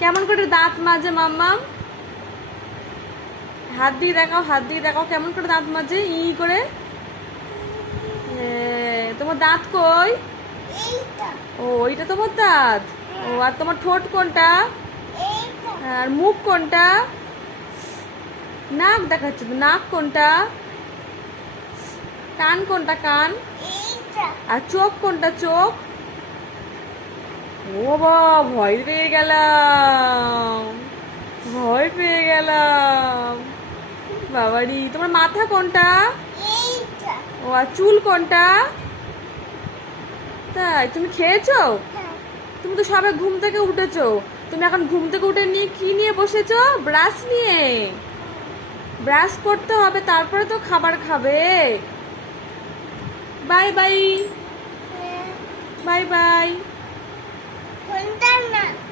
কেমন করে দাঁত মাজে মাম্মাম? হাত দিয়ে দেখাও, হাত দিয়ে দেখাও কেমন করে দাঁত মাজে ই করে। তোমার দাঁত কই? ও ওইটা তোমার দাঁত। ও আর তোমার ঠোঁট কোনটা? আর মুখ কোনটা? নাক দেখাচ্ছে তো, নাক কোনটা? কান কোনটা? কান। আর চোখ কোনটা? চোখ। ও বাবা, ভয় পেয়ে গেলাম, ভয় পেয়ে গেলাম বাবারি। তোমার মাথা কোনটা? ও আর চুল কোনটা? তাই তুমি খেয়েছো? তুমি তো সবে ঘুম থেকে উঠেছো, তুমি এখন ঘুম থেকে উঠে নিয়ে কি নিয়ে বসেছো? ব্রাশ নিয়ে। ব্রাশ করতে হবে তারপরে তো খাবার খাবে। Bye bye, bye bye.